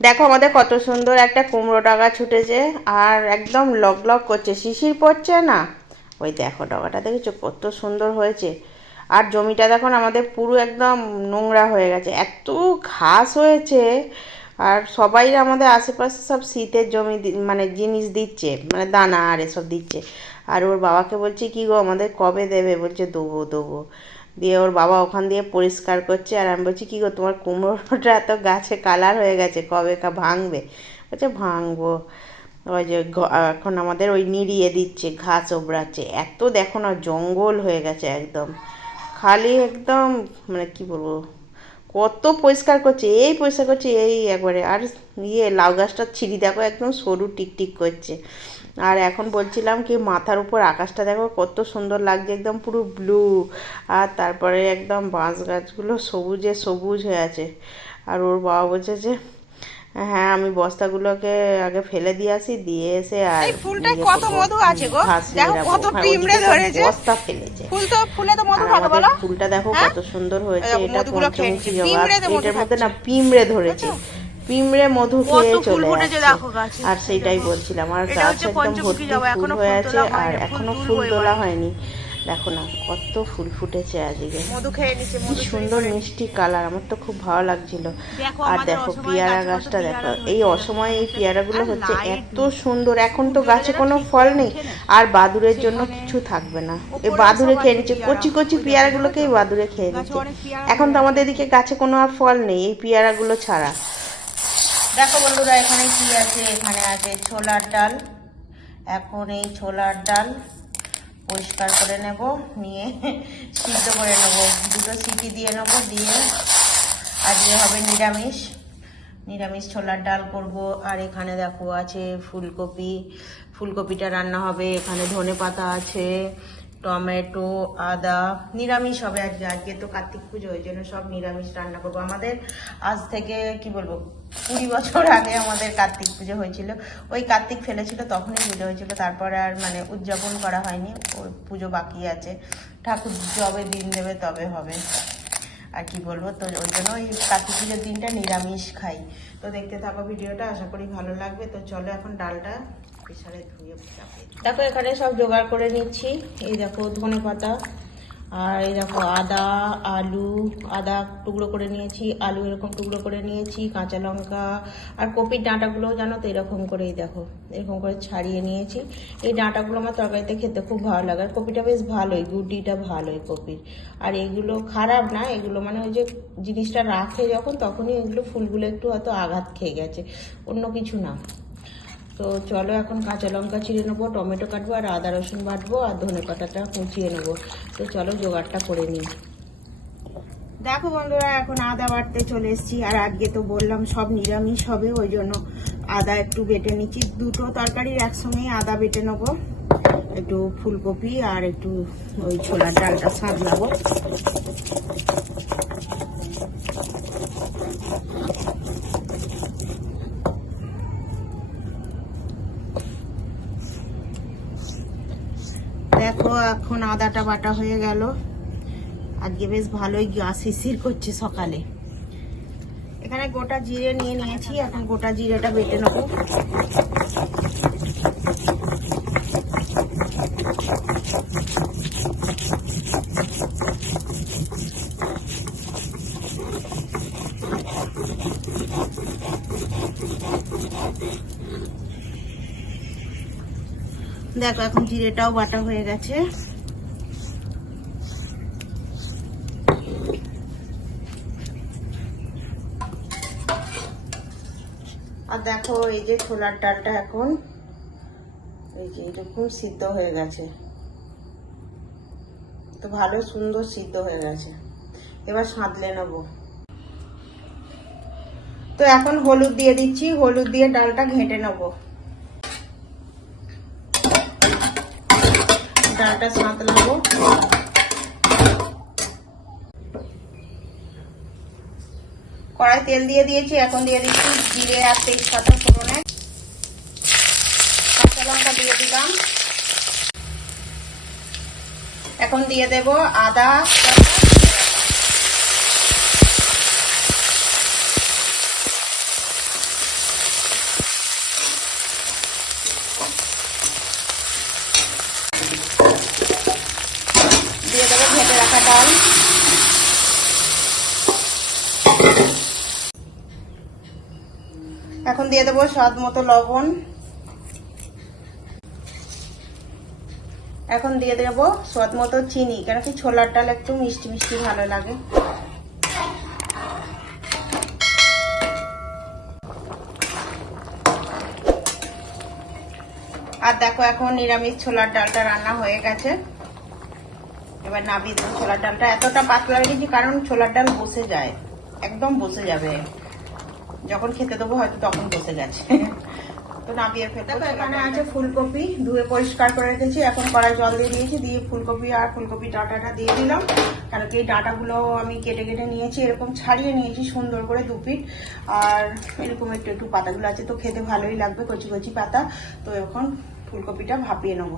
দেখো আমাদের কত সুন্দর একটা কুমড়ো ডাগা ছুটেছে আর একদম লক লক করছে, শিশির পড়ছে না? ওই দেখো ডগাটা দেখেছ কত সুন্দর হয়েছে। আর জমিটা দেখুন আমাদের পুরো একদম নোংরা হয়ে গেছে, এত ঘাস হয়েছে। আর সবাই আমাদের আশেপাশে সব শীতের জমি মানে জিনিস দিচ্ছে মানে দানা আর এসব দিচ্ছে। আর ওর বাবাকে বলছি, কি গো আমাদের কবে দেবে? বলছে, দেবো দেবো। দিয়ে ওর বাবা ওখান দিয়ে পরিষ্কার করছে আর আমি বলছি, কী গো, তোমার কুমড়োটা এত গাছে কালার হয়ে গেছে, কবে কা ভাঙবে? বলছে, ভাঙবো। ওই যে এখন আমাদের ওই নিড়িয়ে দিচ্ছে, ঘাস ওবড়াচ্ছে, এত দেখো না জঙ্গল হয়ে গেছে একদম। খালি একদম মানে কি বলব কত পরিষ্কার করছে, এই পরিষ্কার করছে, এই একবারে। আর ইয়ে লাউ গাছটা ছিঁড়ি দেখো, একদম সরু টিকটিক করছে। আর এখন বলছিলাম কি, মাথার উপর আকাশটা দেখো, কত সুন্দর লাগছে, একদম পুরো ব্লু আর তারপরে একদম বাঁশ গাছগুলো সবুজে সবুজ হয়ে আছে। আর ওর বাবা বলছে যে হ্যাঁ আমি বস্তাগুলোকে আগে ফেলে দিয়ে আসি দিয়ে এসে আর এই ফুলটায় ইয়ে কত মধু আছে গো। দেখো কত হ্যাঁ, পিঁমড়ে ধরেছে। বস্তা ফেলেছে ফুল তো ফুলে তো মধু থাকে আমাদের বলো ফুলটা দেখো হ্যাঁ? কত সুন্দর হয়েছে এটা পঞ্চমুখী। জবা এটার মধ্যে না। পিঁমড়ে ধরেছে পিঁমড়ে মধু খেয়ে চলে। আর সেইটাই বলছিলাম আর গাছ একদম ভর্তি ফুল হয়ে আছে আর এখনও ফুল তোলা হয়নি দেখো না কত ফুল ফুটেছে আজকে কি সুন্দর মিষ্টি কালার আমার তো খুব ভালো লাগছিল। আর দেখো পেয়ারা গাছটা দেখো এই অসময়ে এই পেয়ারাগুলো হচ্ছে এত সুন্দর এখন তো গাছে কোনো ফল নেই। আর বাদুরের জন্য কিছু থাকবে না। এই বাদুরে খেয়ে নিচ্ছে কচি কচি এই বাদুরে খেয়ে নিচ্ছে। এখন তো আমাদের এদিকে গাছে কোনো আর ফল নেই এই পেয়ারাগুলো ছাড়া। দেখো বন্ধুরা এখানে কি আছে? এখানে আছে ছোলার ডাল। এখন এই ছোলার ডাল পরিষ্কার করে নেব, নিয়ে সিদ্ধ করে নেব। দুটো সিটি দিয়ে নেব, দিয়ে আজকে হবে নিরামিষ। নিরামিষ ছোলার ডাল করব। আর এখানে দেখো আছে ফুলকপি। ফুলকপিটা রান্না হবে। এখানে ধনে পাতা আছে। টমেটো, আদা, নিরামিষ হবে আজকে। আজকে তো কার্তিক পুজো, ওই জন্য সব নিরামিষ রান্না করব। আমাদের আজ থেকে, কি বলব, কুড়ি বছর আগে আমাদের কার্তিক পুজো হয়েছিল। ওই কার্তিক ফেলেছিল, তখনই পুজো হয়েছিল। তারপরে আর মানে উদযাপন করা হয়নি ওই পুজো বাকি আছে। ঠাকুর যবে দিন দেবে, তবে হবে। আর কি বলব, তো ওই জন্য ওই কার্তিক পুজোর দিনটা নিরামিষ খাই। তো দেখতে থাকো ভিডিওটা, আশা করি ভালো লাগবে। তো চলো এখন ডালটা দেখো, এখানে সব জোগাড় করে নিচ্ছি। এই দেখো, ধনে পাতা, আর এই দেখো, আদা, আলু, আদা টুকরো করে নিয়েছি, আলু এরকম টুকরো করে নিয়েছি, কাঁচা লঙ্কা, আর কপির ডাঁটাগুলোও জানো তো এরকম করেই দেখো, এরকম করে ছাড়িয়ে নিয়েছি। এই ডাঁটাগুলো আমার তরকারিতে খেতে খুব ভালো লাগে, আর কপিটা বেশ ভালোই গুডিটা ভালোই কপির। আর এগুলো খারাপ না, এগুলো মানে ওই যে জিনিসটা রাখে যখন, তখনই এগুলো ফুলগুলো একটু হয়তো আঘাত খেয়ে গেছে, অন্য কিছু না। তো চলো এখন কাঁচা লঙ্কা চিড়ে নেব, টমেটো কাটবো আর আদা রসুন বাটবো আর ধনে পাতাটা কুচিয়ে নেব। তো চলো জোগাড়টা করে নিই। দেখো বন্ধুরা, এখন আদা বাটতে চলে এসেছি আর আজকে তো বললাম সব নিরামিষ হবে, ওই জন্য আদা একটু বেটে নিচ্ছি। দুটো তরকারির একসঙ্গেই আদা বেটে নেব, একটু ফুলকপি আর একটু ওই ছোলার ডালটা সাজলাবো দেখো, এখন আদাটা বাটা হয়ে গেল। আজকে বেশ ভালোই গা শিশির করছে সকালে। এখানে গোটা জিরে নিয়ে নিয়েছি, এখন গোটা জিরেটা বেটে নেব। দেখো, এখন জিরেটাও বাটা হয়ে গেছে। আর দেখো, এই যে ছোলার ডালটা এখন, এই যে এরকম সিদ্ধ হয়ে গেছে। তো ভালো সুন্দর সিদ্ধ হয়ে গেছে। এবার সাঁতলে নেব। তো এখন হলুদ দিয়ে দিচ্ছি, হলুদ দিয়ে ডালটা ঘেঁটে নেব। ডালটা সাঁতলাবো কড়াই তেল দিয়ে দিয়েছি, এখন দিয়ে দিচ্ছি জিরে আর তেজপাতা ফোড়নে। কাঁচা লঙ্কা দিয়ে দিলাম। এখন দিয়ে দেব আদা জল এখন দিয়ে দেবো স্বাদ মতো লবণ। এখন দিয়ে দেবো স্বাদ মতো চিনি, কেন কি ছোলার ডাল একটু মিষ্টি মিষ্টি ভালো লাগে। আর দেখো এখন নিরামিষ ছোলার ডালটা রান্না হয়ে গেছে। এবার নাবিয়ে দেবো ছোলার ডালটা এতটা পাতলা রেখেছি কারণ ছোলার ডাল বসে যায় একদম বসে যাবে। যখন খেতে দেবো হয়তো তখন বসে গেছে। তো নাবিয়ে ফেলতে এখানে আছে ফুলকপি ধুয়ে পরিষ্কার করে রেখেছি এখন কড়াই জল দিয়ে দিয়েছি দিয়ে ফুলকপি আর ফুলকপি ডাঁটাটা দিয়ে দিলাম। কারণ কি এই ডাঁটাগুলো আমি কেটে কেটে নিয়েছি এরকম ছাড়িয়ে নিয়েছি সুন্দর করে দু পিঠ। আর এরকম একটু একটু পাতাগুলো আছে তো খেতে ভালোই লাগবে কচি কচি পাতা। তো এখন ফুলকপিটা ভাপিয়ে নেব।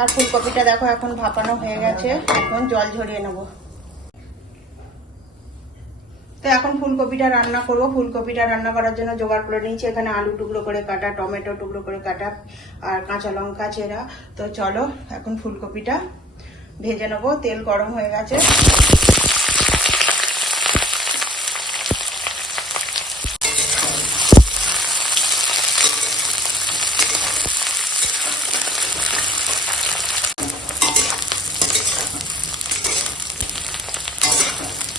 আর ফুলকপিটা দেখো, এখন ভাপানো হয়ে গেছে। এখন জল ঝরিয়ে নেব। তো এখন ফুলকপিটা রান্না করব। ফুলকপিটা রান্না করার জন্য জোগাড় করে নিয়েছি। এখানে আলু টুকরো করে কাটা, টমেটো টুকরো করে কাটা, আর কাঁচা লঙ্কা চেরা। তো চলো, এখন ফুলকপিটা ভেজে নেব। তেল গরম হয়ে গেছে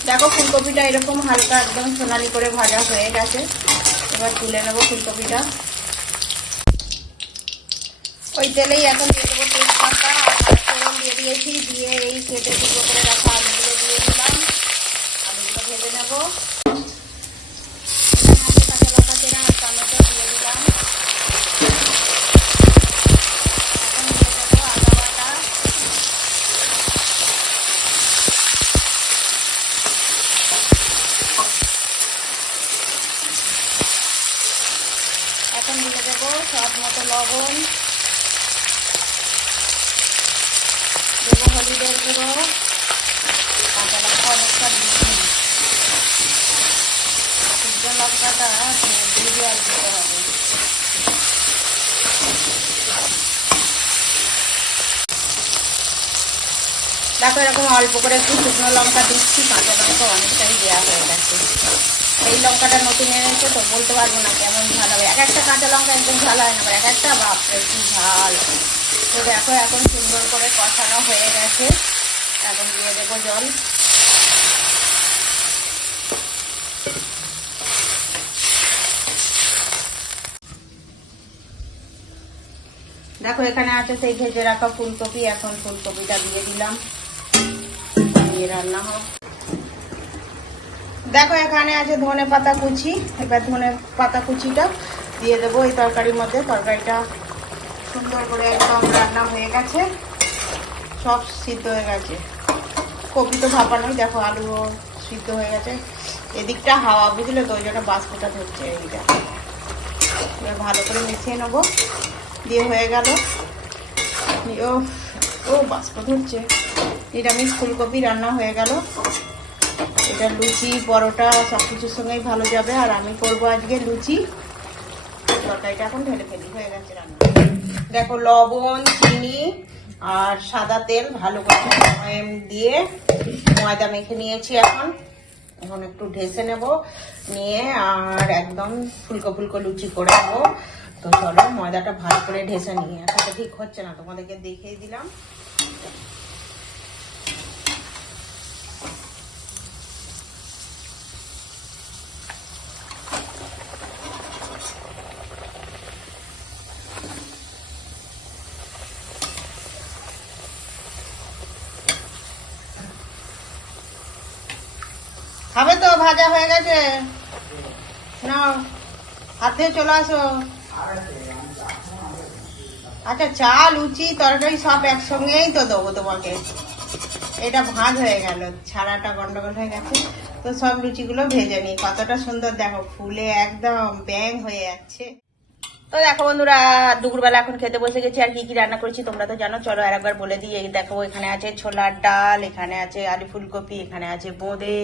দেখো ফুলকপিটা এরকম হালকা একদম সোনালি করে ভাজা হয়ে গেছে। এবার তুলে নেব ফুলকপিটা। ওই তেলেই এখন দিয়ে দেবো তেজপাতা, আর পাঁচফোড়ন দিয়ে দিয়েছি, দিয়ে এই কেটে টুকরো করে রাখা আলুগুলো দিয়ে দিলাম। আলুগুলো ভেজে নেব। কাঁচা লঙ্কা চেরা টমেটো দিয়ে দিলাম এখন দিয়ে দেবো আদা বাটা এখন দিয়ে দেবো স্বাদ মতো লবণ দেবো হলুদের গুঁড়ো, কাঁচা লঙ্কা অনেকটা শুকনো লঙ্কাটা আর দিতে হবে? দেখো এরকম অল্প করে একটু শুকনো লঙ্কা দিচ্ছি, কাঁচা লঙ্কা অনেকটাই দেওয়া হয়ে গেছে। এই লঙ্কাটা নতুন এনেছে তো বলতে পারব না কেমন ঝাল হবে। এক একটা কাঁচা লঙ্কা একদম ঝাল হয় না এক একটা বাপরে কি ঝাল। তো দেখো এখন সুন্দর করে কষানো হয়ে গেছে। এখন দিয়ে দেবো জল। দেখো এখানে আছে সেই ভেজে রাখা ফুলকপি, এখন ফুলকপিটা দিয়ে দিলাম। দিয়ে রান্না হোক দেখো, এখানে আছে ধনে পাতা কুচি। এবার ধনে পাতা কুচিটা দিয়ে দেবো এই তরকারির মধ্যে। তরকারিটা সুন্দর করে একদম রান্না হয়ে গেছে। সব সিদ্ধ হয়ে গেছে। কপি তো ভাপানোই, দেখো, আলুও সিদ্ধ হয়ে গেছে। এদিকটা হাওয়া বুঝলে তো, ওই জন্য বাষ্পটা ধরছে এইটা। এবার ভালো করে মিশিয়ে নেব। দিয়ে হয়ে গেল। ও ও বাষ্প ধরছে। নিরামিষ ফুলকপি রান্না হয়ে গেল। এটা লুচি, পরোটা সব কিছুর সঙ্গেই ভালো যাবে। আর আমি করব আজকে লুচি। তরকারিটা এখন ঢেলে ফেলি, হয়ে গেছে রান্না। দেখো লবণ, চিনি আর সাদা তেল, ভালো করে দিয়ে ময়দা মেখে নিয়েছি এখন। এখন একটু ঢেসে নেব, নিয়ে আর একদম ফুলকো ফুলকো লুচি করে নেব। তো চলো ময়দাটা ভালো করে ঢেসে নিয়ে এখন ঠিক হচ্ছে না, তোমাদেরকে দেখিয়ে দিলাম। খাবে তো, ভাজা হয়ে গেছে। হাত চলে আসো। আচ্ছা চা, লুচি, তরকারি সব একসঙ্গেই তো দেবো তোমাকে। এটা ভাঁজ হয়ে গেল ছাড়াটা গন্ডগোল হয়ে গেছে। তো সব লুচিগুলো ভেজে নি কতটা সুন্দর, দেখো, ফুলে একদম ব্যাং হয়ে যাচ্ছে। তো দেখো বন্ধুরা, দুপুরবেলা এখন খেতে বসে গেছি, আর কি কি রান্না করেছি তোমরা তো জানো। চলো আর একবার বলে দিই দেখো এখানে আছে ছোলার ডাল, এখানে আছে আলু ফুলকপি, এখানে আছে বোঁদে,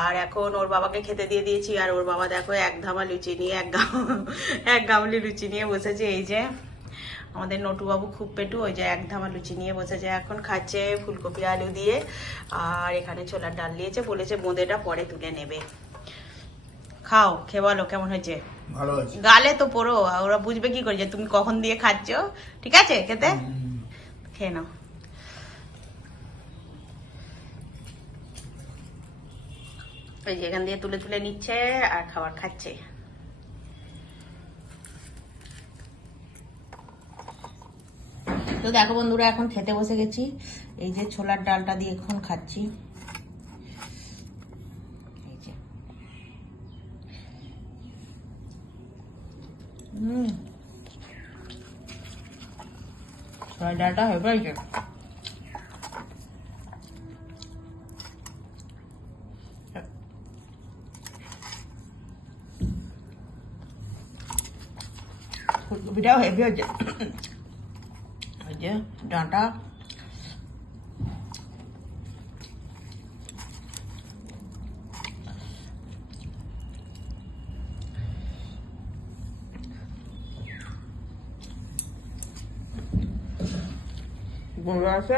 আর এখন ওর বাবাকে খেতে দিয়ে দিয়েছি, আর ওর বাবা দেখো এক ধামা লুচি নিয়ে, এক গাম, এক গামলি লুচি নিয়ে বসেছে, এই যে আমাদের নটুবাবু খুব পেটু, ওই যে এক ধামা লুচি নিয়ে বসেছে এখন, খাচ্ছে ফুলকপি আলু দিয়ে, আর এখানে ছোলার ডাল দিয়েছে, বলেছে বোঁদেটা পরে তুলে নেবে। খাও খেয়ে বলো কেমন হয়েছে? ভালো গালে তো পড়ো ওরা বুঝবে কি করে যে তুমি কখন দিয়ে খাচ্ছ ঠিক আছে খেতে? খেয়ে নাও। ওই যে এখান দিয়ে তুলে তুলে নিচ্ছে আর খাবার খাচ্ছে। তো দেখো বন্ধুরা এখন খেতে বসে গেছি। এই যে ছোলার ডালটা দিয়ে এখন খাচ্ছি এই যে হুম ডালটা হেবে হয়েছে ফুলকপিটাও হেভি হয়েছে ওই যে ডাঁটা বড় আছে